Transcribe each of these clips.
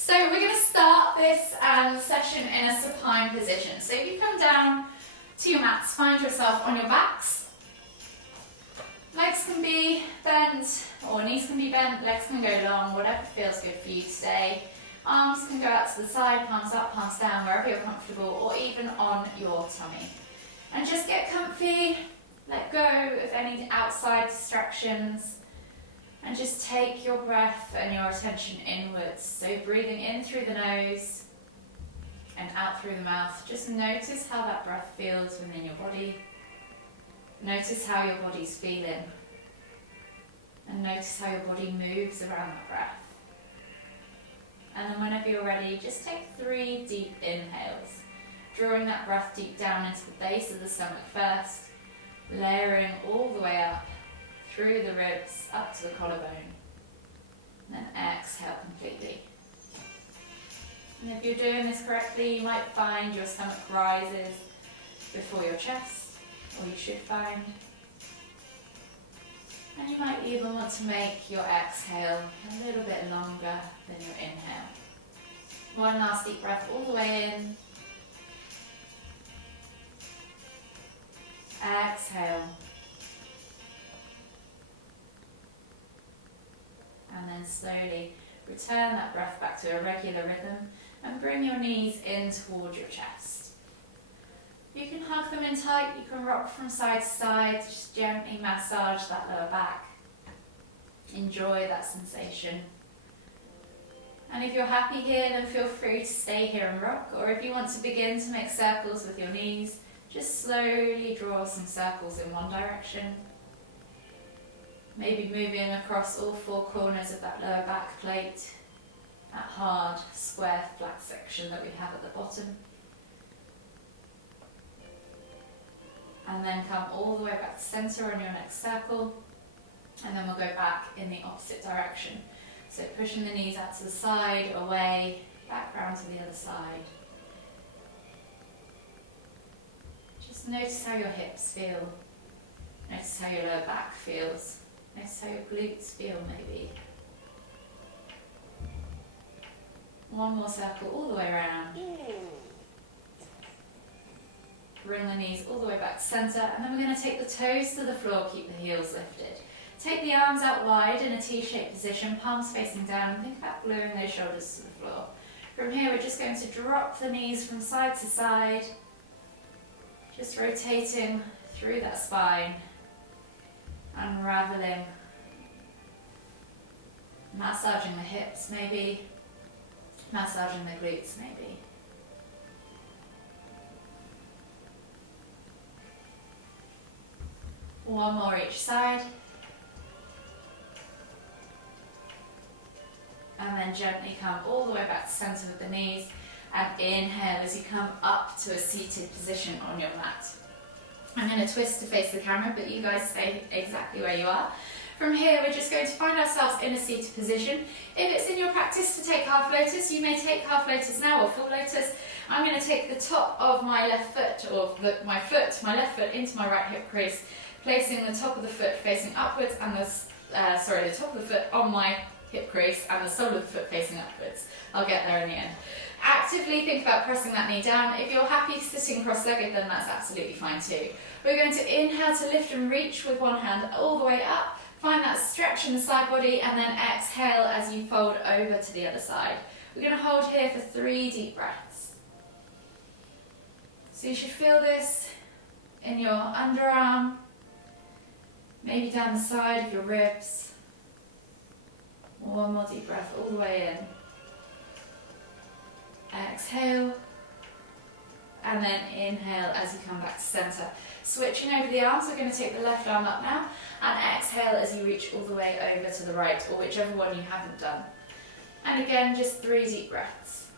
So we're going to start this session in a supine position. So if you come down to your mats, find yourself on your backs. Legs can be bent, or knees can be bent, legs can go long, whatever feels good for you today. Arms can go out to the side, palms up, palms down, wherever you're comfortable, or even on your tummy. And just get comfy, let go of any outside distractions, and just take your breath and your attention inwards. So breathing in through the nose and out through the mouth. Just notice how that breath feels within your body. Notice how your body's feeling. And notice how your body moves around that breath. And then whenever you're ready, just take 3 deep inhales. Drawing that breath deep down into the base of the stomach first, layering all the way up through the ribs, up to the collarbone. And then exhale completely. And if you're doing this correctly, you might find your stomach rises before your chest, or you should find. And you might even want to make your exhale a little bit longer than your inhale. One last deep breath all the way in. Exhale. And then slowly return that breath back to a regular rhythm and bring your knees in towards your chest. You can hug them in tight, you can rock from side to side, just gently massage that lower back. Enjoy that sensation. And if you're happy here, then feel free to stay here and rock, or if you want to begin to make circles with your knees, just slowly draw some circles in one direction. Maybe moving across all 4 corners of that lower back plate, that hard, square, flat section that we have at the bottom. And then come all the way back to center on your next circle, and then we'll go back in the opposite direction. So pushing the knees out to the side, away, back round to the other side. Just notice how your hips feel. Notice how your lower back feels. Notice how your glutes feel maybe. One more circle all the way around. Bring the knees all the way back to centre, and then we're going to take the toes to the floor, keep the heels lifted. Take the arms out wide in a T-shaped position, palms facing down, and think about gluing those shoulders to the floor. From here, we're just going to drop the knees from side to side, just rotating through that spine, unraveling, massaging the hips maybe, massaging the glutes maybe. One more each side. And then gently come all the way back to center with the knees, and inhale as you come up to a seated position on your mat. I'm going to twist to face the camera, but you guys stay exactly where you are. From here, we're just going to find ourselves in a seated position. If it's in your practice to take half lotus, you may take half lotus now or full lotus. I'm going to take the top of my left foot, or my left foot into my right hip crease, placing the top of the foot facing upwards and the top of the foot on my hip crease and the sole of the foot facing upwards. I'll get there in the end. Actively think about pressing that knee down. If you're happy sitting cross-legged, then that's absolutely fine too. We're going to inhale to lift and reach with one hand all the way up. Find that stretch in the side body, and then exhale as you fold over to the other side. We're going to hold here for 3 deep breaths. So you should feel this in your underarm, maybe down the side of your ribs. One more deep breath all the way in. Exhale. And then inhale as you come back to center. Switching over the arms, we're going to take the left arm up now. And exhale as you reach all the way over to the right, or whichever one you haven't done. And again, just 3 deep breaths.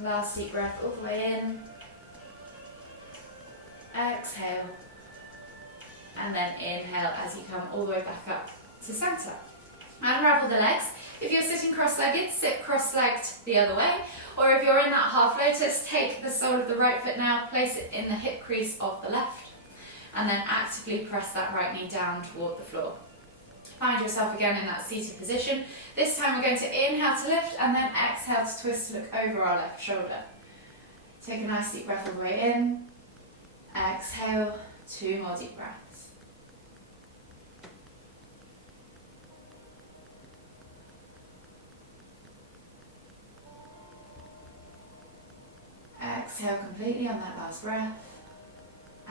Last deep breath all the way in. Exhale. And then inhale as you come all the way back up to center. Unravel the legs. If you're sitting cross-legged, sit cross-legged the other way. Or if you're in that half lotus, take the sole of the right foot now, place it in the hip crease of the left, and then actively press that right knee down toward the floor. Find yourself again in that seated position. This time we're going to inhale to lift and then exhale to twist to look over our left shoulder. Take a nice deep breath all the way in. Exhale, 2 more deep breaths. Exhale completely on that last breath.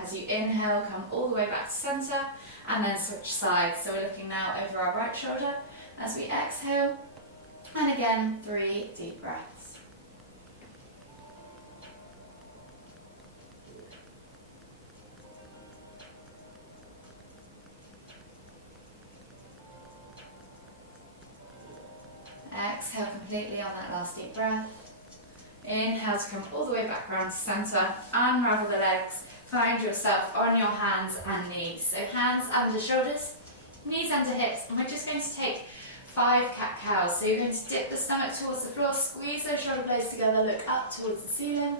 As you inhale, come all the way back to center and then switch sides. So we're looking now over our right shoulder as we exhale. And again, 3 deep breaths. Exhale completely on that last deep breath. Inhale to come all the way back around to center. Unravel the legs. Find yourself on your hands and knees. So hands under shoulders, knees under hips, and we're just going to take 5 cat-cows. So you're going to dip the stomach towards the floor, squeeze those shoulder blades together, look up towards the ceiling,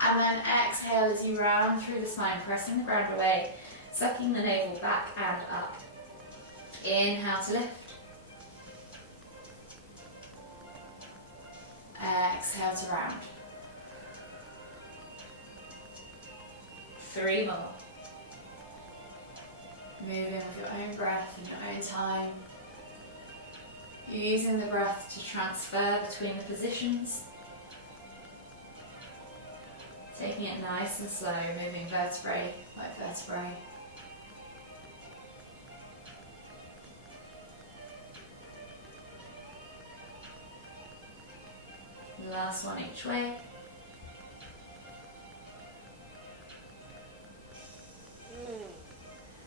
and then exhale as you round through the spine, pressing the ground away, sucking the navel back and up. Inhale to lift. Exhale to round. 3 more. Moving with your own breath in your own time. You're using the breath to transfer between the positions. Taking it nice and slow, moving vertebrae by vertebrae. Last one each way.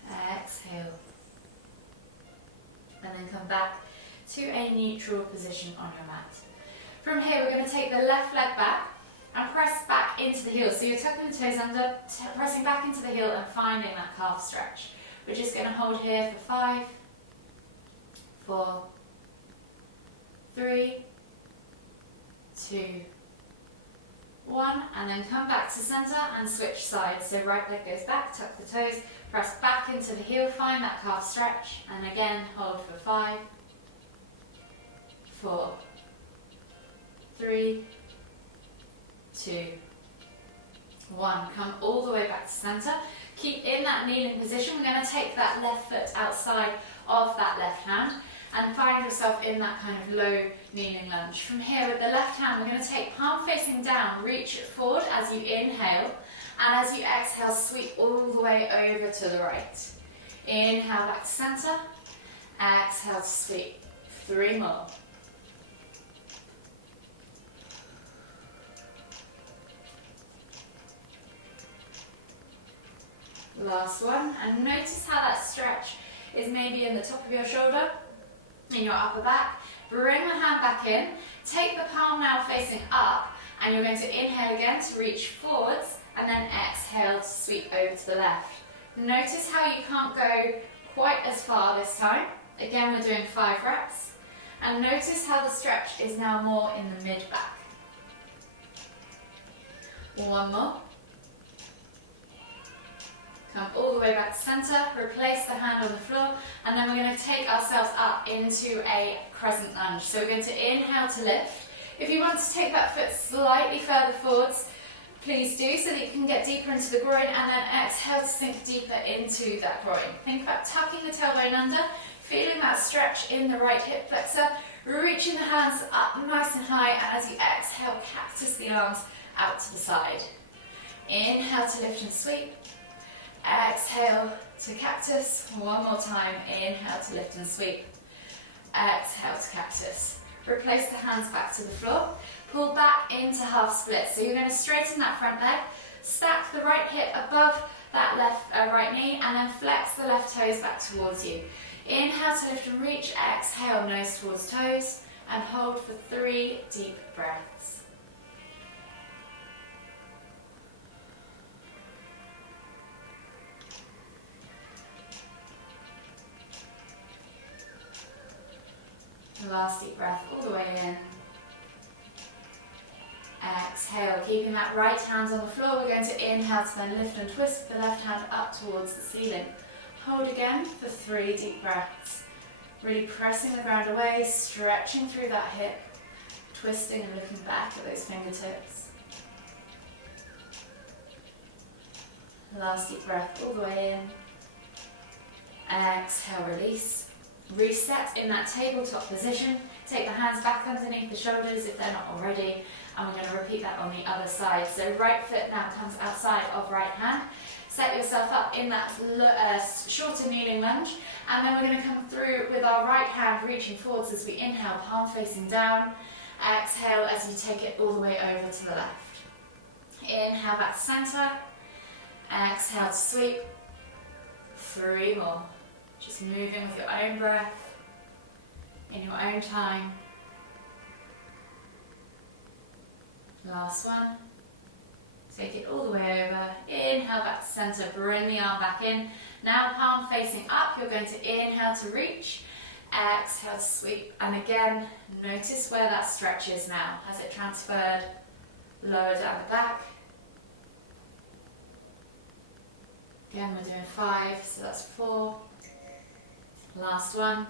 Exhale. And then come back to a neutral position on your mat. From here we're going to take the left leg back and press back into the heel. So you're tucking the toes under, pressing back into the heel and finding that calf stretch. We're just going to hold here for 5, 4, 3, 2, 1, and then come back to center and switch sides. So right leg goes back, tuck the toes, press back into the heel, find that calf stretch, and again hold for 5, 4, 3, 2, 1. Come all the way back to center. Keep in that kneeling position. We're going to take that left foot outside of that left hand and find yourself in that kind of low kneeling lunge. From here with the left hand, we're going to take palm facing down, reach it forward as you inhale, and as you exhale, sweep all the way over to the right. Inhale back to center, exhale to sweep. 3 more. Last one, and notice how that stretch is maybe in the top of your shoulder, in your upper back. Bring the hand back in, take the palm now facing up, and you're going to inhale again to reach forwards, and then exhale to sweep over to the left. Notice how you can't go quite as far this time. Again, we're doing 5 reps. And notice how the stretch is now more in the mid-back. 1 more. Come all the way back to center, replace the hand on the floor, and then we're going to take ourselves up into a crescent lunge. So we're going to inhale to lift. If you want to take that foot slightly further forwards, please do, so that you can get deeper into the groin, and then exhale to sink deeper into that groin. Think about tucking the tailbone under, feeling that stretch in the right hip flexor, reaching the hands up nice and high, and as you exhale, cactus the arms out to the side. Inhale to lift and sweep. Exhale to cactus. 1 more time. Inhale to lift and sweep. Exhale to cactus. Replace the hands back to the floor. Pull back into half split. So you're going to straighten that front leg, stack the right hip above that left right knee, and then flex the left toes back towards you. Inhale to lift and reach. Exhale, nose towards toes, and hold for 3 deep breaths. Last deep breath all the way in. Exhale, keeping that right hand on the floor. We're going to inhale to then lift and twist the left hand up towards the ceiling. Hold again for 3 deep breaths. Really pressing the ground away, stretching through that hip, twisting and looking back at those fingertips. Last deep breath all the way in. Exhale, release. Reset in that tabletop position. Take the hands back underneath the shoulders if they're not already. And we're going to repeat that on the other side. So right foot now comes outside of right hand. Set yourself up in that shorter kneeling lunge. And then we're going to come through with our right hand reaching forwards as we inhale, palm facing down. Exhale as you take it all the way over to the left. Inhale back to center. Exhale to sweep. 3 more. Just moving with your own breath, in your own time. Last one. Take it all the way over. Inhale back to center, bring the arm back in. Now palm facing up, you're going to inhale to reach. Exhale to sweep. And again, notice where that stretch is now. Has it transferred lower down the back? Again, we're doing 5, so that's 4. Last one.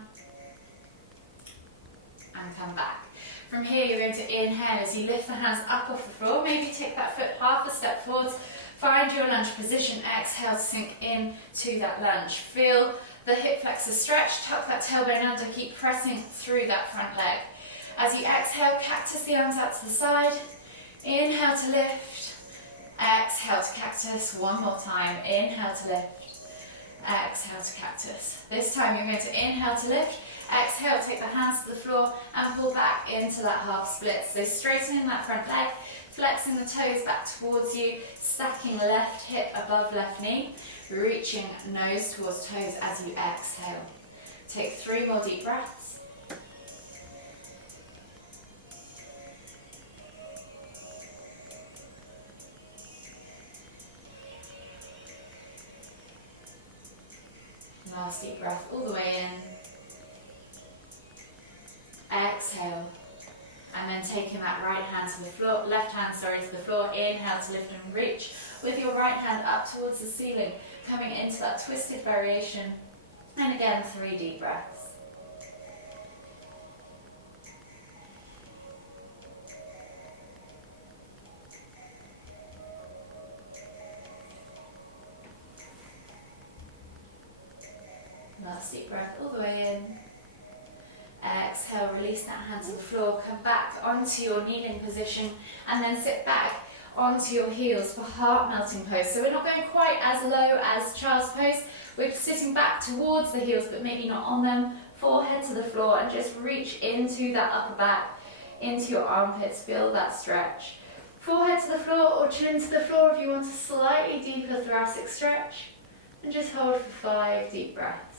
And come back. From here, you're going to inhale as you lift the hands up off the floor. Maybe take that foot half a step forwards. Find your lunge position. Exhale to sink in to that lunge. Feel the hip flexor stretch. Tuck that tailbone under. Keep pressing through that front leg. As you exhale, cactus the arms out to the side. Inhale to lift. Exhale to cactus. One more time. Inhale to lift. Exhale to cactus. This time you're going to inhale to lift. Exhale, take the hands to the floor and pull back into that half split. So straightening that front leg, flexing the toes back towards you, stacking left hip above left knee, reaching nose towards toes as you exhale. Take 3 more deep breaths. Last deep breath all the way in. Exhale. And then taking that right hand to the floor, left hand, to the floor. Inhale to lift and reach with your right hand up towards the ceiling, coming into that twisted variation. And again, 3 deep breaths. Last deep breath all the way in. Exhale, release that hand to the floor, come back onto your kneeling position and then sit back onto your heels for heart melting pose. So we're not going quite as low as child's pose, we're sitting back towards the heels but maybe not on them, forehead to the floor and just reach into that upper back, into your armpits, feel that stretch. Forehead to the floor or chin to the floor if you want a slightly deeper thoracic stretch, and just hold for 5 deep breaths.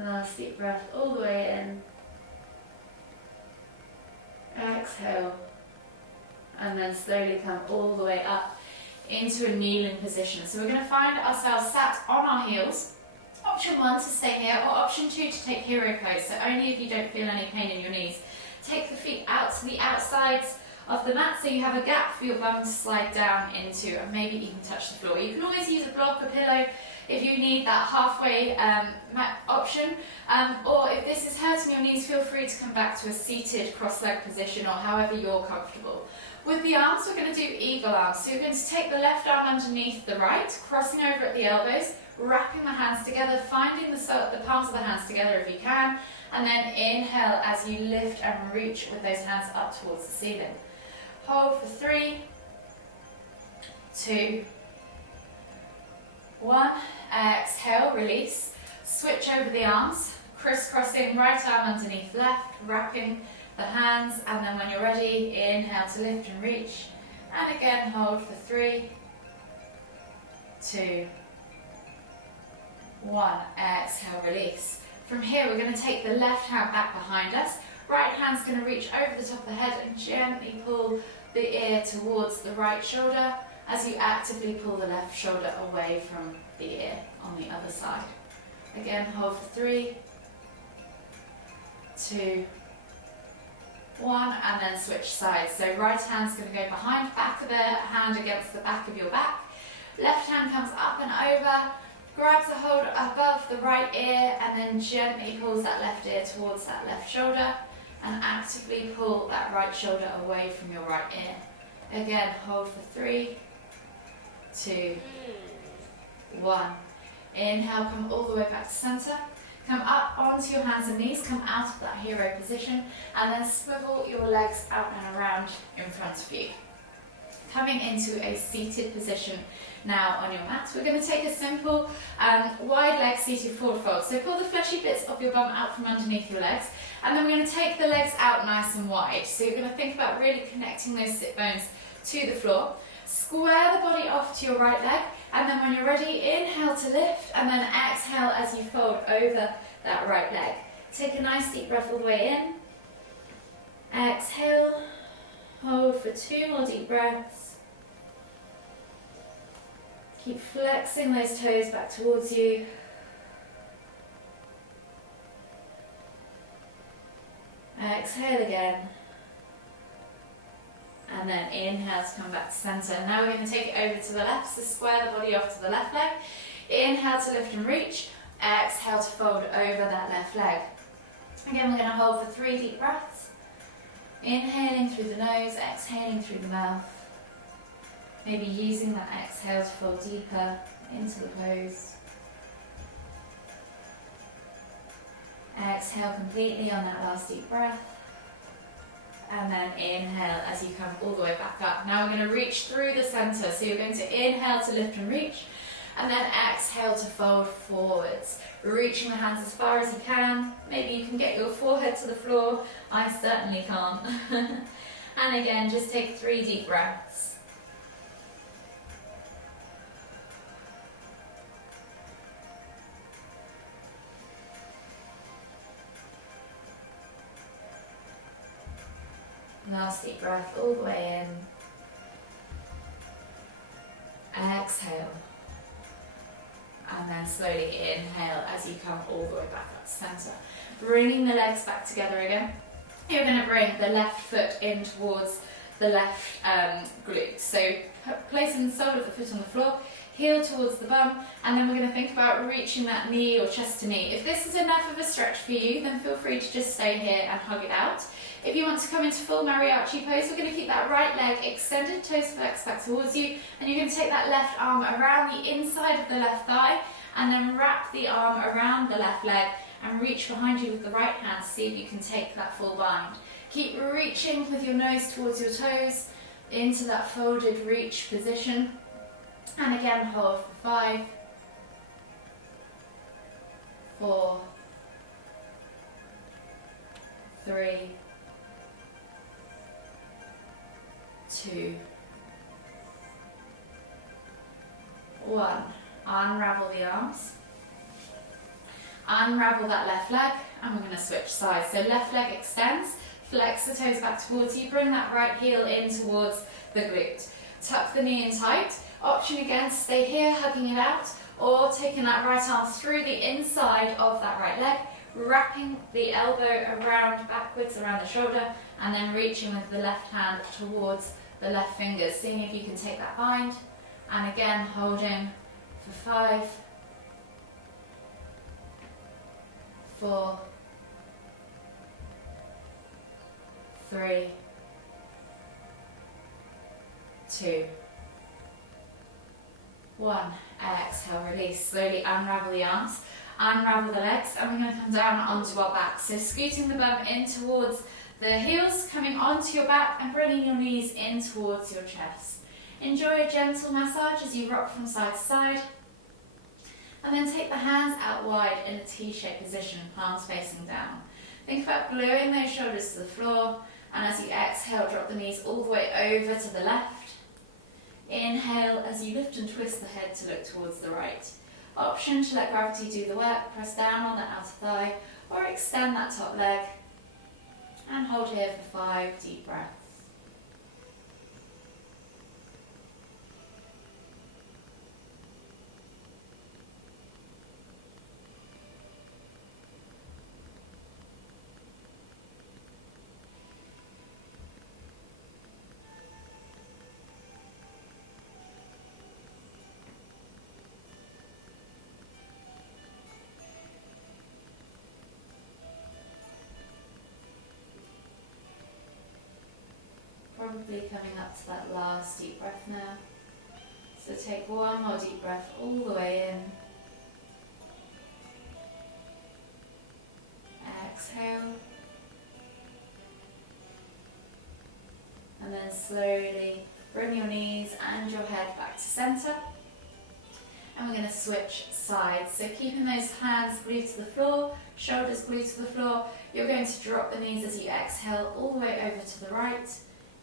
Last deep breath all the way in. Exhale. And then slowly come all the way up into a kneeling position. So we're going to find ourselves sat on our heels. Option 1 to stay here, or option 2 to take hero pose. So only if you don't feel any pain in your knees. Take the feet out to the outsides of the mat so you have a gap for your bum to slide down into and maybe even touch the floor. You can always use a block, a pillow, if you need that halfway mat option, or if this is hurting your knees, feel free to come back to a seated cross-leg position or however you're comfortable. With the arms, we're going to do eagle arms. So you're going to take the left arm underneath the right, crossing over at the elbows, wrapping the hands together, finding the palms of the hands together if you can, and then inhale as you lift and reach with those hands up towards the ceiling. Hold for 3, 2, 1. Exhale, release. Switch over the arms, crisscrossing right arm underneath left, wrapping the hands, and then when you're ready, inhale to lift and reach. And again, hold for 3, 2, 1. Exhale, release. From here, we're going to take the left hand back behind us. Right hand's going to reach over the top of the head and gently pull the ear towards the right shoulder. as you actively pull the left shoulder away from the ear on the other side. Again, hold for 3, 2, 1, and then switch sides. So right hand's going to go behind, back of the hand against the back of your back. Left hand comes up and over, grabs a hold above the right ear, and then gently pulls that left ear towards that left shoulder, and actively pull that right shoulder away from your right ear. Again, hold for 3, 2, 1. Inhale, come all the way back to center. Come up onto your hands and knees, come out of that hero position, and then swivel your legs out and around in front of you. Coming into a seated position now on your mat. We're going to take a simple wide leg seated forward fold. So pull the fleshy bits of your bum out from underneath your legs, and then we're going to take the legs out nice and wide. So you're going to think about really connecting those sit bones to the floor. Square the body off to your right leg, and then when you're ready, inhale to lift, and then exhale as you fold over that right leg. Take a nice deep breath all the way in. Exhale, hold for 2 more deep breaths. Keep flexing those toes back towards you. Exhale again. And then inhale to come back to center. Now we're going to take it over to the left, so square the body off to the left leg. Inhale to lift and reach. Exhale to fold over that left leg. Again, we're going to hold for 3 deep breaths. Inhaling through the nose, exhaling through the mouth. Maybe using that exhale to fall deeper into the pose. Exhale completely on that last deep breath. And then inhale as you come all the way back up. Now we're going to reach through the center. So you're going to inhale to lift and reach, and then exhale to fold forwards. Reaching the hands as far as you can. Maybe you can get your forehead to the floor. I certainly can't. And again, just take 3 deep breaths. Last deep breath all the way in. Exhale. And then slowly inhale as you come all the way back up to center. Bringing the legs back together again. You're going to bring the left foot in towards the left glute. So placing the sole of the foot on the floor, heel towards the bum, and then we're going to think about reaching that knee or chest to knee. If this is enough of a stretch for you, then feel free to just stay here and hug it out. If you want to come into full mariachi pose, we're going to keep that right leg extended, toes flex back towards you, and you're going to take that left arm around the inside of the left thigh, and then wrap the arm around the left leg and reach behind you with the right hand to see if you can take that full bind. Keep reaching with your nose towards your toes into that folded reach position, and again hold for 5, 4, 3, 2, 1. Unravel the arms. Unravel that left leg, and we're going to switch sides. So left leg extends, flex the toes back towards you, bring that right heel in towards the glute. Tuck the knee in tight. Option again, stay here, hugging it out, or taking that right arm through the inside of that right leg, wrapping the elbow around, backwards around the shoulder, and then reaching with the left hand towards the left fingers, seeing if you can take that bind, and again holding for 5, 4, 3, 2, 1. Exhale, release. Slowly unravel the arms, unravel the legs, and we're going to come down onto our back. So scooting the bum in towards the heels, coming onto your back and bringing your knees in towards your chest. Enjoy a gentle massage as you rock from side to side. And then take the hands out wide in a T-shaped position, palms facing down. Think about gluing those shoulders to the floor, and as you exhale, drop the knees all the way over to the left. Inhale as you lift and twist the head to look towards the right. Option to let gravity do the work, press down on the outer thigh, or extend that top leg. And hold here for 5 deep breaths. Probably coming up to that last deep breath now. So take one more deep breath all the way in. Exhale. And then slowly bring your knees and your head back to center. And we're going to switch sides. So keeping those hands glued to the floor, shoulders glued to the floor. You're going to drop the knees as you exhale all the way over to the right.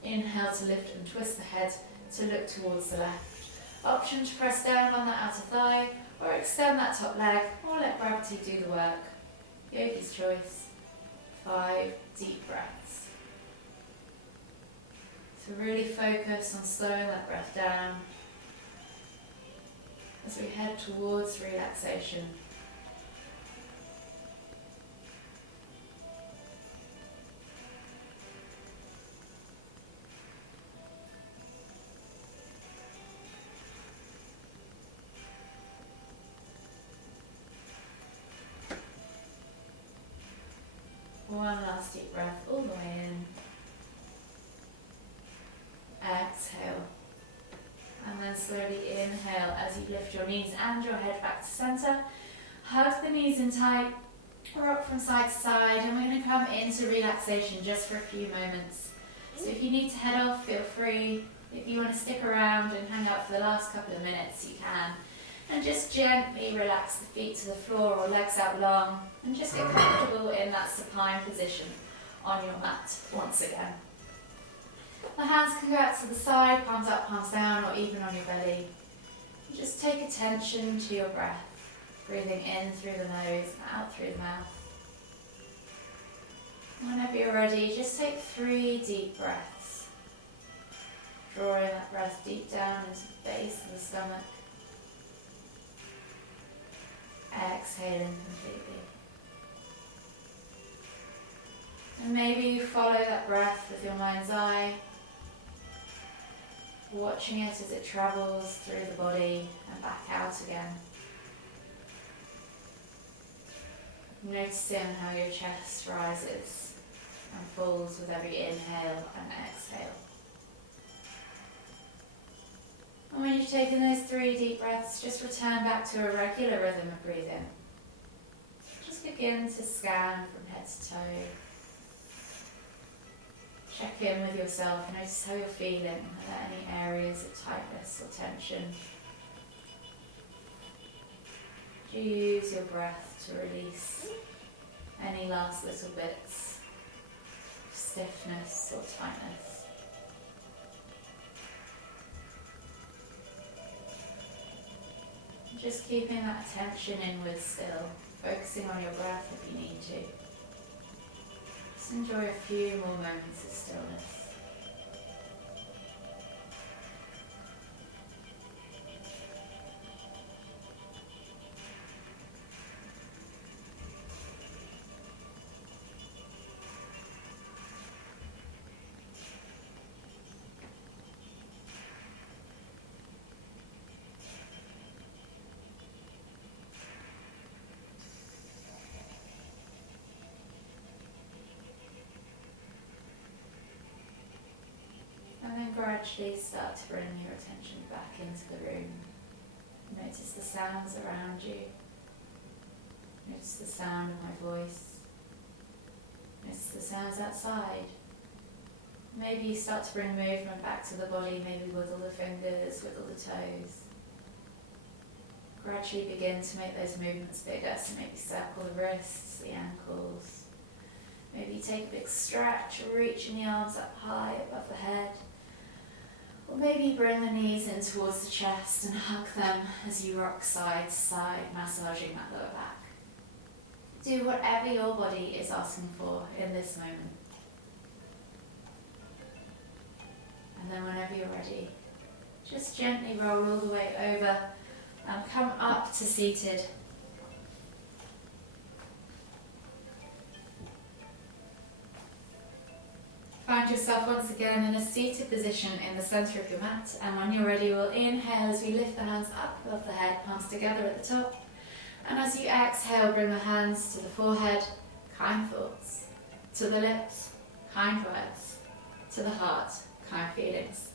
Inhale to lift and twist the head to look towards the left. Option to press down on that outer thigh or extend that top leg or let gravity do the work. Yogi's choice. 5 deep breaths. So really focus on slowing that breath down as we head towards relaxation. One last deep breath all the way in. Exhale. And then slowly inhale as you lift your knees and your head back to center. Hug the knees in tight, rock from side to side, and we're going to come into relaxation just for a few moments. So if you need to head off, feel free. If you want to stick around and hang out for the last couple of minutes, you can. And just gently relax the feet to the floor or legs out long, and just get comfortable in that supine position on your mat once again. The hands can go out to the side, palms up, palms down, or even on your belly. Just take attention to your breath, breathing in through the nose and out through the mouth. Whenever you're ready, just take 3 deep breaths, drawing that breath deep down into the base of the stomach. Exhaling completely. And maybe you follow that breath with your mind's eye, watching it as it travels through the body and back out again. Noticing how your chest rises and falls with every inhale and exhale. And when you've taken those 3 deep breaths, just return back to a regular rhythm of breathing. Just begin to scan from head to toe. Check in with yourself, notice how you're feeling. Are there any areas of tightness or tension? Do you use your breath to release any last little bits of stiffness or tightness? Just keeping that attention inward still, focusing on your breath if you need to. Just enjoy a few more moments of stillness. And then gradually start to bring your attention back into the room. Notice the sounds around you. Notice the sound of my voice. Notice the sounds outside. Maybe you start to bring movement back to the body, maybe wiggle the fingers, wiggle the toes. Gradually begin to make those movements bigger, so maybe circle the wrists, the ankles. Maybe take a big stretch, reaching the arms up high above the head. Or maybe bring the knees in towards the chest and hug them as you rock side to side, massaging that lower back. Do whatever your body is asking for in this moment. And then whenever you're ready, just gently roll all the way over and come up to seated. Find yourself once again in a seated position in the center of your mat, and when you're ready, we'll inhale as we lift the hands up above the head, palms together at the top. And as you exhale, bring the hands to the forehead, kind thoughts, to the lips, kind words, to the heart, kind of feelings.